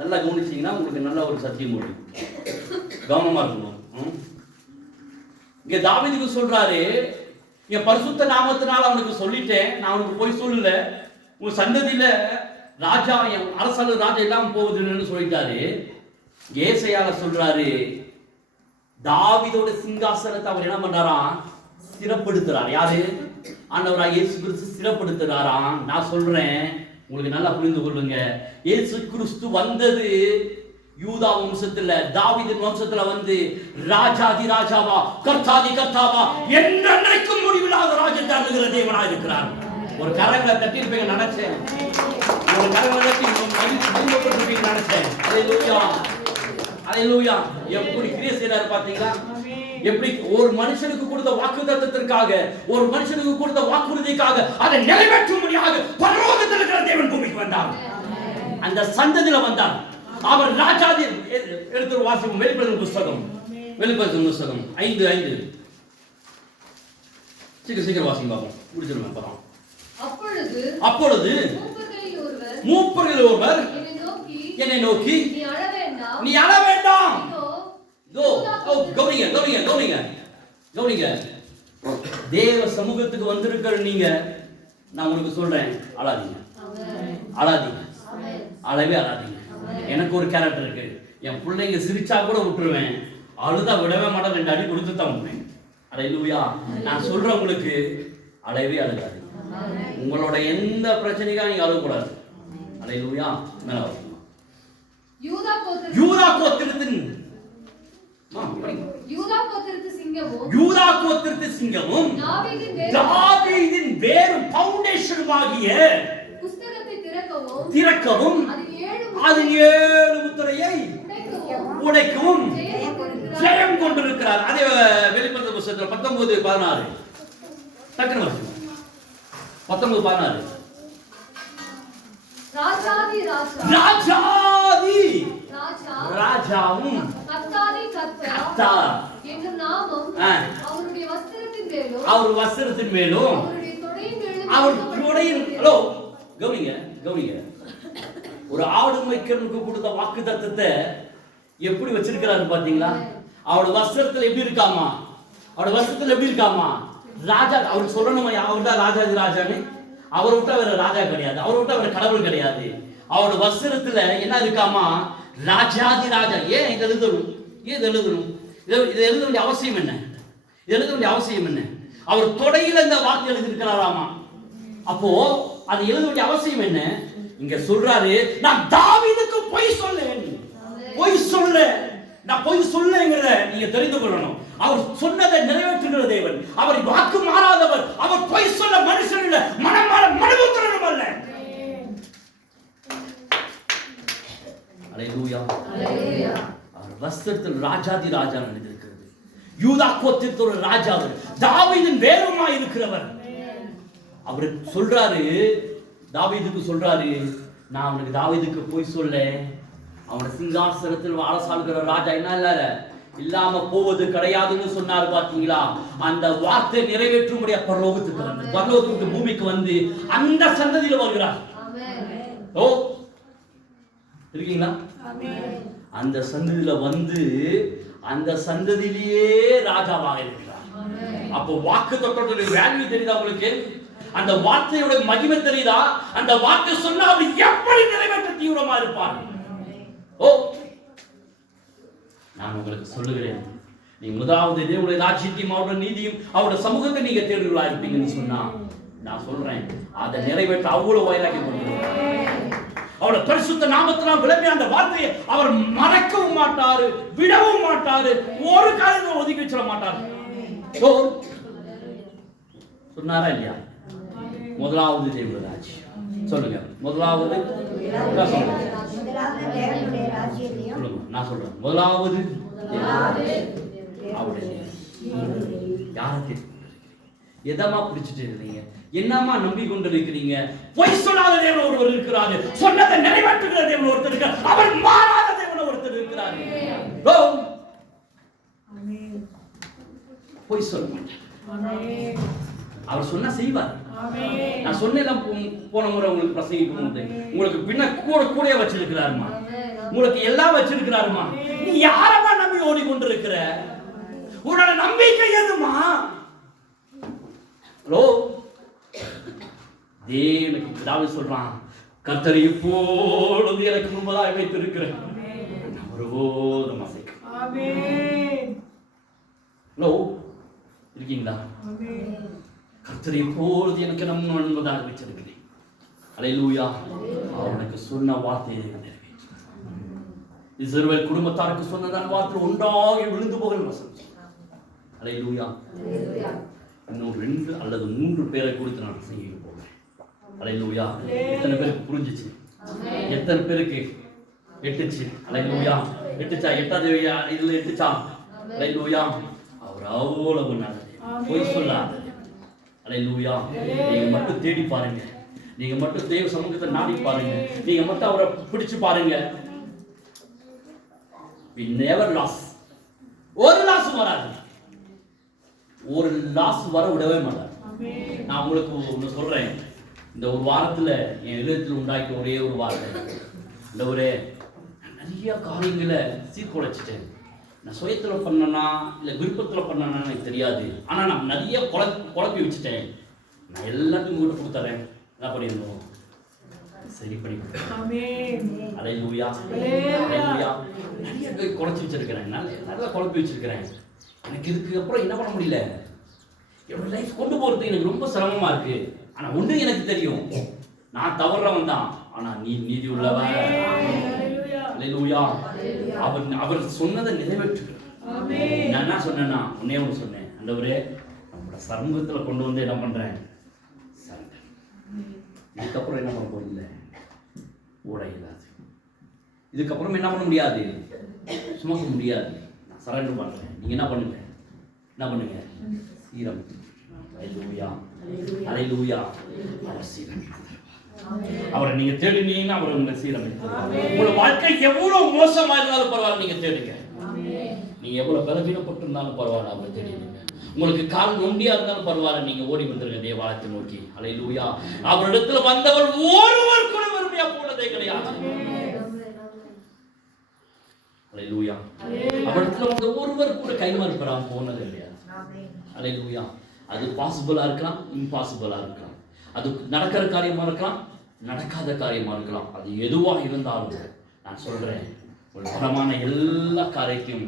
நல்லா கவனிச்சீங்கன்னா உங்களுக்கு நல்ல ஒரு சத்தியம் வரும். கவனமா இருக்கணும். இங்க தாவீதுக்கு சொல்றாரு, என் பரிசுத்த நாமத்தினால அவனுக்கு சொல்லிட்டேன், நான் அவனுக்கு போய் சொல்லல, உன் சந்ததியில ராஜா, என் அரசாங்க ராஜா எல்லாம் போகுதுன்னு சொல்லிட்டாரு. ஏசாயால சொல்றாரு, தாவீதோட சிங்காசனத்தை அவர் என்ன பண்றாராம்? ஸ்திரப்படுத்துறார். யாரு? ஆண்டவராகிய இயேசு கிறிஸ்து ஸ்திரப்படுத்துறாராம். நான் சொல்றேன், உங்களுக்கு நல்லா புரிந்து கொள்ளுங்க. இயேசு கிறிஸ்து வந்தது யூதா வம்சத்துல, தாவீதின் வம்சத்துல வந்து ராஜாதி ராஜாவா, கர்த்தாதி கர்த்தாவா, என்றென்றைக்கும் முடிவில்லாத ராஜ்யத்தை ஆளுகிற தேவனா இருக்கிறார். ஒரு கரங்களை தட்டி இருப்பீங்க நினைச்சேன். ஒரு கரங்களை தட்டி நினைச்சேன். அல்லேலூயா, அல்லேலூயா. எப்படி கிரியை செய்றாரு பாத்தீங்களா? எப்படி ஒரு மனுஷனுக்கு கொடுத்த வாக்குத்தத்தத்திற்காக, ஒரு மனுஷனுக்கு கொடுத்த வாக்குறுதிக்காக அதை நிறைவேற்றும்படியாக பரலோகத்தில் இருக்கிற தேவன் பூமிக்கு வந்தார். அந்த சந்ததியில வந்தார். அவர் ராஜாதி. எடுத்து வாசிப்போம். வெளிப்படுத்தும் புஸ்தகம், வெளிப்படுத்தும் புஸ்தகம் 5:5. சீக்கிரம் வாசிங்க பாப்போம். முடிச்சிருவேன் அப்புறம். அப்பொழுது மூப்பரில் ஒருவர் என்னை நோக்கி, நீ அழ வேண்டாம். கவனிங்க. தேவ சமூகத்துக்கு வந்திருக்கிற நீங்க, நான் உங்களுக்கு சொல்றேன், அழாதீங்க, அழாதீங்க, அழவே அழாதீங்க. எனக்கு ஒரு கேரக்டர் இருக்கு. என் பிள்ளைங்க சிரிச்சா கூட விட்டுருவேன், அழுதா விடவே மாட்டேன், 2 அடி கொடுத்து தான் விடுவேன். அல்லேலூயா. நான் சொல்றேன், உங்களுக்கு அழவே அழுகாது. உங்களோட எந்த பிரச்சனைக்காக நீங்க அழுகக்கூடாது. அல்லேலூயா. மேல யூதா கோத்திரத்தின் சிங்கமும் தாவீதின் வேரும் ஃபவுண்டேஷனுமாகிய திறக்கவும் அது 7 முத்திரையை உடைக்கவும் ஜெயம் கொண்டிருக்கிறார். அதே வெளிப்படுத்தும் புத்தகத்தில் 19:16. டக்குனு வாசிங்க. 19:16. ராஜாவும் அவர் வஸ்திரத்தின் மேலும் அவர் தொடையின். ஹலோ, கவனிங்க. ஒரு ஆடு மேய்க்கிறவனுக்கு கொடுத்த வாக்குத்தத்தத்தை எப்படி வச்சிருக்கிறாரு பாத்தீங்களா? அவரோட வஸ்திரத்துல எப்படி இருக்காமா? அவரோட வஸ்திரத்துல எப்படி இருக்காமா? ராஜா. அவர் சொல்லணுமா, அவர் தான் ராஜாதி ராஜான்னு? அவரை விட்டா வேற ராஜா கிடையாது, அவரை விட்டா வேற கடவுள் கிடையாது. அவரோட வஸ்திரத்துல என்ன இருக்காமா? ராஜாதி ராஜா. ஏன் இதை எழுதணும்? இது எழுத வேண்டிய அவசியம் என்ன? எழுத வேண்டிய அவசியம் என்ன? அவர் தொடையில இந்த வார்த்தை எழுதியிருக்கிறாராமா. அப்போ அது எழுத வேண்டிய அவசியம் என்ன? இங்க சொல்றாரு, நான் தாவீதுக்கு பொய் சொல்லேன். நான் பொய் சொல்லேங்கிறத நீங்க தெரிந்து கொள்ளணும். அவர் சொன்னதை நிறைவேற்றுகிற தேவன். அவர் வாக்கு மாறாதவர். அவர் பொய் சொல்ல மனுஷன் இல்ல, மனமாற மனுபுத்திரனும் அல்ல. அல்லேலூயா. அவர் வஸ்திரத்தில் ராஜாதி ராஜா எழுதியிருக்கிறது. யூதா கோத்திரத்தில் ஒரு ராஜா, அவர் தாவீதின் வேருமாய் இருக்கிறவர். அவர் சொல்றாரு, தாவீதுக்கு சொல்றாரு, நான் அவனுக்கு தாவீதுக்கு போய் சொல்ல, அவனோட சிங்காசனத்தில் அரசாளுகிற ராஜா என்ன இல்லாம போவது கிடையாதுன்னு சொன்னாரு பாத்தீங்களா? அந்த வார்த்தை நிறைவேற்றும்படியா பரலோகத்துக்கு வந்து, பரலோகத்துக்கு பூமிக்கு வந்து அந்த சந்ததியில வருகிறார். ஓ, இருக்கீங்களா? அந்த சந்ததியில வந்து அந்த சந்ததியிலேயே ராஜாவாக இருக்கிறார். அப்போ வாக்குத்தத்தத்தோட வேல்யூ தெரியுதா உங்களுக்கு? அந்த வார்த்தையோட மகிமை தெரியுதா? அந்த வார்த்தை சொன்னா அவர் எப்படி நிறைவேற்ற தீவிரமா இருப்பார். ஓ, நான் உங்களுக்கு சொல்லுகிறேன், நீ முதலாவது தேவனுடைய ராஜ்யத்தையும் அவருடைய நீதியும் அவருடைய சமூகத்தை நீங்க தேடுகளா இருப்பீங்கன்னு சொன்னா, நான் சொல்றேன், அதை நிறைவேற்ற அவ்வளவு வைராக்கியம் கொண்டிருக்கிறார். அவருடைய பரிசுத்த நாமத்தினால் விளம்பிய அந்த வார்த்தையை அவர் மறக்கவும் மாட்டாரு, விடவும் மாட்டாரு, ஒரு காரியத்தை ஒதுக்கி வச்சிட மாட்டாரு. சொன்னாரா இல்லையா? முதலாவது தேவனுடைய ராஜ்யம். சொல்லுங்க, முதலாவது நான் சொல்றேன், முதலாவது யாரை எதமா பிடிச்சிட்டு இருக்கீங்க? என்னமா நம்பி கொண்டு இருக்கிறீங்க? பொய் சொல்லாத தேவன் ஒருவர் இருக்கிறாரு, சொன்னதை நிறைவேற்றுகிற தேவன் ஒருத்தர் இருக்கிறார், அவர் மாறாத தேவன் ஒருத்தர் இருக்கிறார். பொய் சொல்ல மாட்டார். அவர் சொன்னா செய்வார். நான் சொன்னேன் போன முறை உங்களுக்கு பிரசங்கிக்கும் போது, உங்களுக்கு பின்ன கூட வச்சிருக்கிறாருமா, உங்களுக்கு எல்லாம் வச்சிருக்கிறாருமா. நீ யாரமா நம்பி ஓடிக்கொண்டிருக்கிற? உன்னோட நம்பிக்கை எதுமா? ஹலோ, தேவனுக்கு தாவீது சொல்றான், கர்த்தரை இப்பொழுது எனக்கு முன்பதாக வைத்திருக்கிறேன், ஒருபோதும் அசைக்க. ஹலோ, இருக்கீங்களா? கர்த்தரை இப்பொழுது எனக்கு முன்பதாக வச்சிருக்கிறேன். அல்லேலூயா. அவனுக்கு சொன்ன வார்த்தையை நிறைவேற்று. இஸ்ரவேல் குடும்பத்தாருக்கு சொன்னதான வார்த்தை ஒன்றாக விழுந்து போகிற வசனம். அல்லேலூயா. இன்னும் 2 அல்லது 3 பேரை குறித்து நான் செய்ய போகிறேன். அல்லேலூயா. எத்தனை பேருக்கு புரிஞ்சிச்சு? எத்தனை பேருக்கு எட்டுச்சு? அல்லேலூயா. எட்டுச்சா? எட்டாவது இதுல எட்டுச்சா? அல்லேலூயா. அவர் அவ்வளவு நல்லது, பொய் சொல்லாதது. அல்லேலூயா. நீங்க மட்டும் தேடி பாருங்க, நீங்க மட்டும் தேவ சமூகத்தை நாடி பாருங்க, நீங்க மட்டும் அவரை பிடிச்சு பாருங்க. we never lost. ஒரு லாஸ் வராது, ஒரு லாஸ் வர விடவே மாட்டார். நான் உங்களுக்கு ஒன்று சொல்றேன். இந்த ஒரு வாரத்துல என் எழுத்தில் உண்டாக்கிய ஒரே ஒரு வார்த்தை, இந்த ஒரு நிறைய காரியங்களை சீர்குலைச்சிட்டேன். நான் சுயத்தில் பண்ணனா இல்லை விருப்பத்தில் பண்ணனா எனக்கு தெரியாது, ஆனால் நான் நிறைய குழப்பி வச்சுட்டேன். நான் எல்லாத்தையும் உங்கள்கிட்ட கொடுத்துறேன், என்ன பண்ணிருந்தோம்? சரி பண்ணி கொடுத்தேன். அல்லேலூயா. அல்லேலூயா. நிறைய குழச்சி வச்சிருக்கிறேன், நல்லா குழப்பி வச்சிருக்கிறேன். எனக்கு இதுக்கு அப்புறம் என்ன பண்ண முடியல, என்னோட லைஃப் கொண்டு போகிறது எனக்கு ரொம்ப சிரமமாக இருக்கு. ஆனால் ஒன்று எனக்கு தெரியும், நான் தவறுறவன் தான், ஆனால் நீ நீதி உள்ளவன். அல்லேலூயா. அவர் சொன்னதை நிறைவேற்றுகிறார். நான் என்ன சொன்னேன்னா, ஒன்னே ஒன்று சொன்னேன், ஆண்டவரே நம்மளோட சமூகத்தில் கொண்டு வந்து என்ன பண்ணுறேன்? இதுக்கப்புறம் என்ன பண்ண போறதில்லை, ஓட இல்லாது. இதுக்கப்புறம் என்ன பண்ண முடியாது, சுமக்க முடியாது. நான் சரண்டர் பண்ணுறேன். நீங்கள் என்ன பண்ணுங்க, என்ன பண்ணுங்க? சீரம். அல்லேலூயா. அல்லேலூயா. அவர் சீரம். அவரை நீங்க தேடினீங்கன்னா அவர் உங்களை சீரமைப்பார். உங்களோட வாழ்க்கை எவ்வளவு மோசமா இருந்தாலும் பரவாயில்ல, நீங்க தேடுங்க. நீங்க எவ்வளவு பலவீனப்பட்டிருந்தாலும் பரவாயில்ல, அவரை தேடுங்க. உங்களுக்கு கால் நொண்டியா இருந்தாலும் பரவாயில்ல, நீங்க ஓடி வந்துருங்க தேவாலயத்தை நோக்கி. அல்லேலூயா. அவரிடத்துல வந்தவர் ஒருவர் கூட வெறுமையா போனதே கிடையாது. அல்லேலூயா. அவரிடத்துல வந்த ஒருவர் கூட கைமாறு பெறாம போனது கிடையாது. அல்லேலூயா. அது பாசிபிளா இருக்கலாம், இம்பாசிபிளா இருக்கலாம். அது நடக்கிற காரியமா இருக்கலாம், நடக்காத காரியமா இருக்கலாம். அது எதுவாக இருந்தாலும் நான் சொல்றேன், ஒரு பரமான எல்லா காரியத்தையும்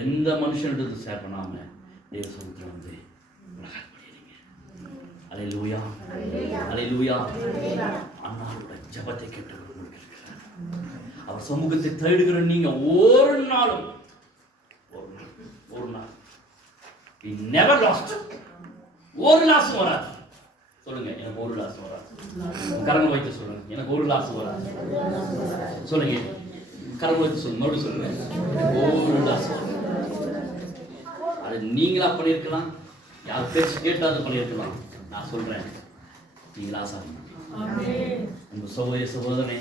எந்த மனுஷன்றது ஷேர் பண்ணாம தேவ சமுத்திரம் வந்து அல்லேலூயா. அல்லேலூயா. அண்ணாவோட ஜெபத்தை கேட்டவர் உங்களுக்கு இருக்கிறார். அவர் சமூகத்தை தேடுகிற நீங்க ஒரு நாளும் we never lost. ஒரு லாஸ் வராது. சொல்லுங்க, எனக்கு ஒரு லாஸ் வராது. கரங்கள் வைத்து சொல்லுங்க, எனக்கு ஒரு லாஸ் வராது. சொல்லுங்க, கரங்கள் வைத்து சொல்லுங்க, மறுபடியும் சொல்லுங்க, ஒரு லாஸ் வராது. அது நீங்களா பண்ணியிருக்கலாம், யார் பேச்சு கேட்டாவது பண்ணியிருக்கலாம். நான் சொல்றேன், நீங்க லாஸ் ஆக மாட்டீங்க. உங்க சகோதர சகோதரனே,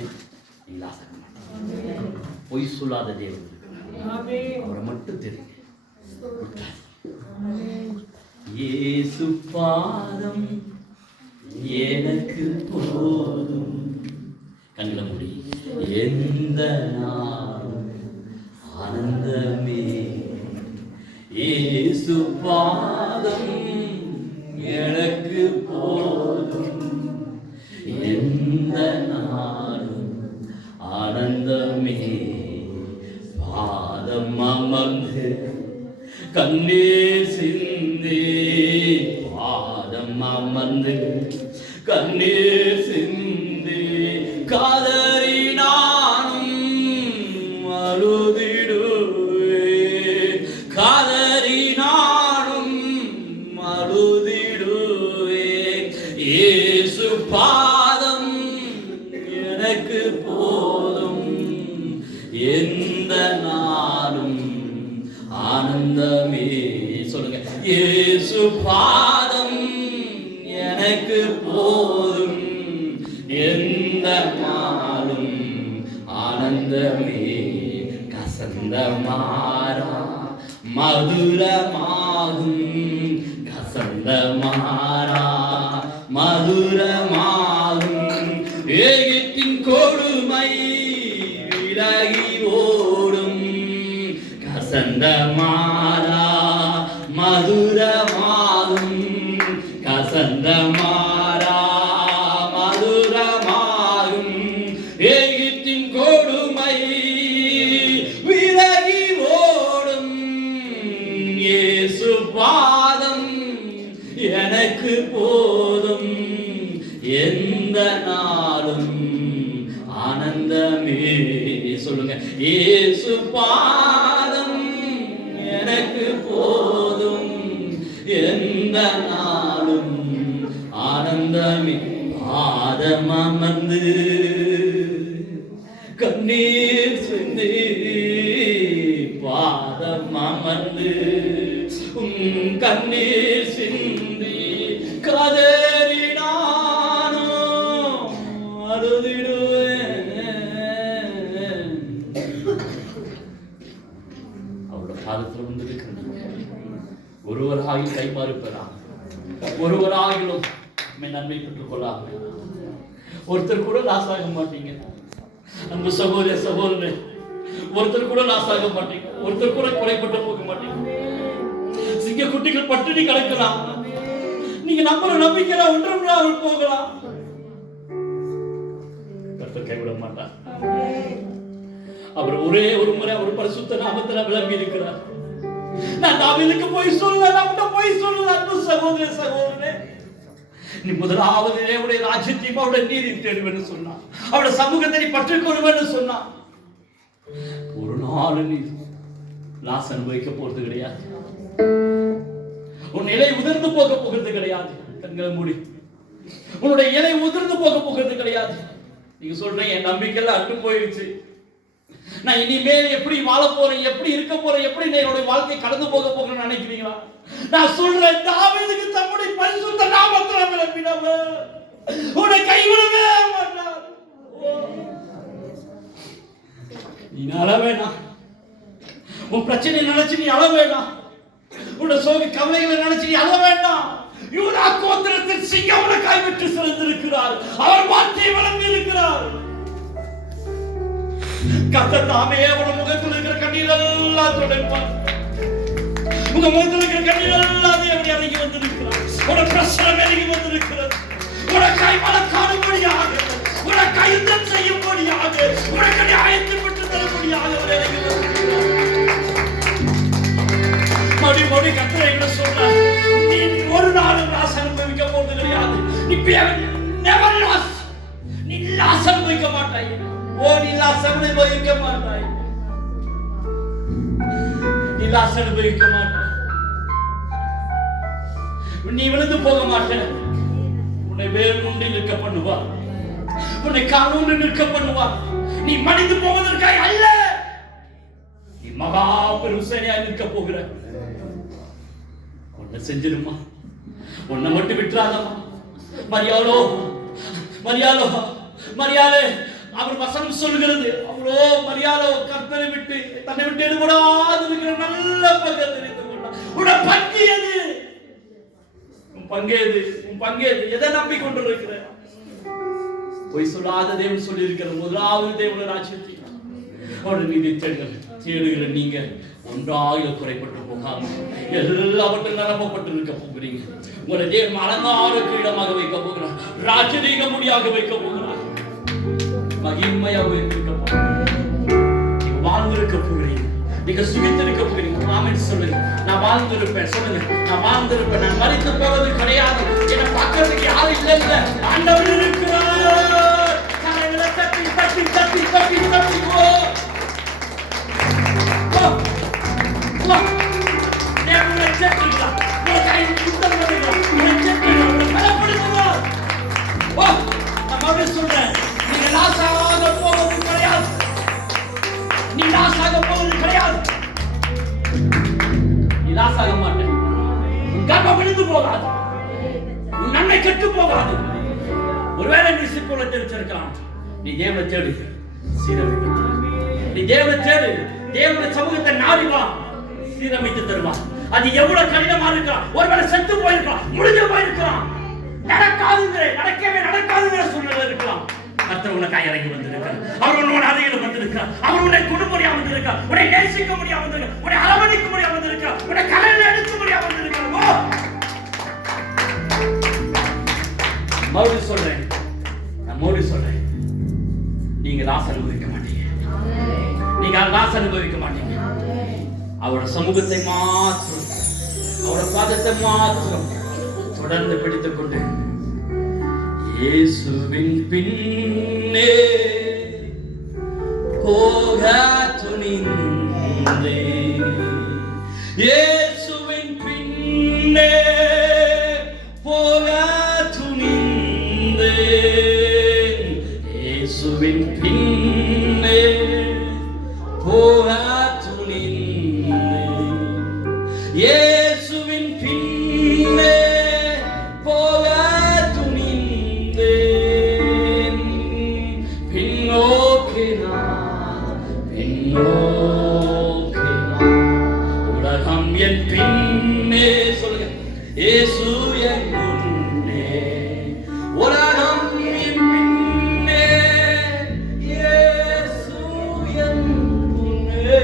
நீங்க லாஸ் ஆக மாட்டீங்க. பொய் சொல்லாத தேவன் அவரை மட்டும் தெரியுங்க. இயேசு பாதம் எனக்கு போதும். கண்களை மூடி, எந்த நாளும் ஆனந்தமே. இயேசு பாதம் எனக்கு போதும், எந்த நாளும் ஆனந்தமே. பாதம் அமர்ந்து கண்ணீர் சிந்தி, பாதம் அமர்ந்து கண்ணீர் சிந்தி, காதறி நானும் அழுதிடுவேன், காதறி நானும் அழுதிடுவேன். இயேசு பாதம் எனக்கு போதும், எந்த நாளும் ஆனந்தமே. சொல்லுங்க, இயேசு பாதம் எனக்கு போதும், எந்த நாளும் ஆனந்தமே. கசந்த மாறா மதுரமாகும், கசந்த மாறா விலகி ஓடும் கசந்த மாறா மதுரமாகும் கசந்த மாறா மதுரமாகும் எகிப்தின் கொடுமை விலகி ஓடும் இயேசு பாதம் எனக்கு போதும் எந்த நாளும் ஆனந்தமே. சொல்லுங்க, இயேசு பாதம் எனக்கு போதும் எந்த நாளும் ஆனந்தமே. பாதம் அமர்ந்து கண்ணீர் சிந்தி பாதம் அமர்ந்து கண்ணீர் சிந்தி கதறினானோ அழுதிடுவேன். அவரோட காலத்தில் வந்திருக்கிறது. ஒருவராகி கைமாறுப்பதா, ஒருவராகிலும் நன்மை பெற்றுக் கொள்ளாம ஒருத்தர் கூட லாஸ் ஆக மாட்டீங்க. அன்பு சகோதர சகோதரன், ஒருத்தர் கூட லாஸ் ஆக மாட்டீங்க. ஒருத்தர் கூட குறைப்பட்டு போக மாட்டீங்க. சிங்க குட்டிகள் பட்டினி கிடக்கலாம். நீங்க நம்புற நம்பிக்கையில ஒன்றும் போகலாம். கர்த்தர் கைவிட மாட்டார். அவர் ஒரே ஒரு முறை அவர் பரிசுத்த நாமத்தில் விளம்பி இருக்கிறார். நான் தாவீதுக்கு போய் சொல்லல, நம்மகிட்ட போய் சொல்லல. அன்பு சகோதர சகோதரனே, நீ முதலாவது தேவனுடைய ராஜ்யத்தையும் அவருடைய நீதி தேடுவேன்னு சொன்னா, அவருடைய சமூகத்தை நீ பற்றிக் கொள்வேன்னு சொன்னா, ஒரு நாள் நீ லாஸ் அனுபவிக்க போறது கிடையாது. உன் இலை உதிர்ந்து போக போகிறது கிடையாது. கண்களை மூடி, உன்னுடைய இலை உதிர்ந்து போக போகிறது கிடையாது. நீங்க சொல்றீங்க என் நம்பிக்கையில அட்டு போயிடுச்சு, நான் இனிமேல் எப்படி வாழ போறேன், எப்படி இருக்க போறேன், எப்படி என்னுடைய வாழ்க்கை கடந்து போக போகிறேன்னு நினைக்கிறீங்களா? நான் சொல்றேன், தாவீதுக்கு தம்முடைய பரிசுத்த நாமத்தில் விளம்பினவர் உன்னை கைவிடவே மாட்டார். நீ அழ வேண்டாம். உன் பிரச்சனை நினைச்சு நீ அழ வேண்டாம். உன்னுடைய சோக கவலைகளை நினைச்சு நீ அழ வேண்டாம். யூதா கோத்திரத்தில் சிங்கம் உனக்காய் விட்டு சிறந்திருக்கிறார். அவர் வார்த்தையை வழங்கி இருக்கிறார். கர்த்தர் தாமே உன் முகத்தில் இருக்கிற கண்ணீர் எல்லாம் துடைப்பார். உங்க முகத்தில் இருக்கிற கண்ணீர் எல்லாம் இறங்கி வந்திருக்கிறார். உன பிரச்சனை இறங்கி வந்திருக்கிறது. உன கைமல காணும்படியாக, உன கையுத்தம் செய்யும்படியாக, உனக்கு நியாயத்தை பெற்று தரும்படியாக அவர் இறங்கி வந்திருக்கிறார். மறுபடி கர்த்தர் எங்களை சொல்றார், நீ ஒரு நாளும் லாஸ் அனுபவிக்க போவது கிடையாது. நீ never lost. நீ லாஸ் அனுபவிக்க மாட்டாய். ஓ, நீ லாஸ் அனுபவிக்க மாட்டாய். நீ லாஸ் அனுபவிக்க மாட்டாய். நீ விழுந்து போக மாட்டாய். உன்னை வேறு உண்டு நிற்க பண்ணுவா. உன்னை காணொன்று நிற்க பண்ணுவா. நீ மடிந்து போவதற்காக அல்ல, நீ மகா பெரும் சேனையாய் நிற்க போகிற. உன்னை செஞ்சிருமா, உன்னை மட்டும் விட்டுறாதமா. மரியாளோ மரியாளோ மரியாளே, அவர் வசனம் சொல்லுகிறது, அவளோ மரியாளோ கர்த்தரை விட்டு தன்னை விட்டு எடுபடாது இருக்கிற நல்ல பங்கை தெரிந்து கொண்டார். உன்னை பங்கியது, உன் பங்கேது, உன் பங்கேது. எதை நம்பி கொண்டிருக்கிற? பொய் சொல்லாத தேவன் சொல்லி இருக்கிற முதலாவது தேவன ராஜ்யத்தை அவருடைய நீதி தேடுகிற நீங்க ஒன்றாக குறைப்பட்டு போகாம எல்லாவற்றும் நிரப்பப்பட்டு இருக்க போகிறீங்க. உங்களை தேவன் அலங்கார கிரீடமாக வைக்க போகிறார். ராஜரீக முடியாக வைக்க போகிறார். மகிமையாக வைக்க போகிறார். நீங்க வாழ்ந்திருக்க போகிறீங்க. நீங்க சுகித்திருக்க போகிறீங்க. ஆமென் சொல்லுங்க. நான் வாழ்ந்திருப்பேன் சொல்லுங்க. நான் வாழ்ந்திருப்பேன். நான் மரித்து போவது கிடையாது. என்னை பார்க்கறதுக்கு யாரும் இல்லை. இல்லை, ஆண்டவர் இருக்கிறார். தலைகளை தட்டி தட்டி தட்டி தட்டி தட்டி போ. தேவனை சேர்த்துக்கா. உங்களை கையில் சுத்தம் பண்ணுங்க. உங்களை சேர்த்துக்கா. உங்களை பலப்படுத்துங்க. ஓ, நான் மறுபடியும் சொல்றேன். நீங்க லாசாக போவது கிடையாது. நீ லாசாக போவது கிடையாது. நீ லாசாக மாட்டேன். உன் கர்ப்பம் விழுந்து போகாது. உன் நன்மை கெட்டு போகாது. ஒருவேளை நீ சிற்கொள்ள தெரிவிச்சிருக்கலாம். நீ தேவனை தேடு, சீரமைத்து. நீ தேவனை தேடு, தேவனுடைய சமூகத்தை நாடி வா, சீரமைத்து தருவா. அது எவ்வளவு கடினமா இருக்கலாம். ஒருவேளை செத்து போயிருக்கலாம், முடிஞ்சு போயிருக்கலாம், நடக்காதுங்கிற நடக்கவே நடக்காதுங்கிற சூழ்நிலை இருக்கலாம். கர்த்தர் உனக்காக இறங்கி வந்திருக்கிறார். அவர் உன்னோட அருகில் வந்திருக்கிறார். அவர் உன்னை கொண்டு முடியாம வந்திருக்கிறார். உன்னை நேசிக்க முடியாம வந்திருக்கிறார். உன்னை அரவணைக்க முடியாம வந்திருக்கிறார். உன்னை கலையில எடுக்க முடியாம வந்திருக்கிறார். மறுபடியும் சொல்றேன், நான் மறுபடியும் சொல்றேன், நீங்க லாஸ் அனுபவிக்க மாட்டீங்க. நீங்க லாஸ் அனுபவிக்க மாட்டீங்க. அவரோட சமூகத்தை மாத்திரம், அவரோட பாதத்தை மாத்திரம் தொடர்ந்து பிடித்துக் கொண்டு இயேசுவின் பின்னே போக துணிந்தே, இயேசுவின் பின்னே போக துணிந்தே, இயேசுவின் பின்னே போக துணிந்தே, இயேசுவின் பின்னே போக துணிந்தேன். பின்னோக்கி நான், பின்னோக்கி நான், உலகம் என் பின்னே, சொல்லுங்க, இயேசு என் முன்னே, உலகம் என் பின்னே, இயேசு என் முன்னே.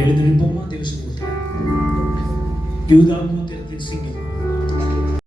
எழுந்திருப்போமா தேவ சமூகத்தில்? யூதா கோத்திரத்தின் சிங்கம்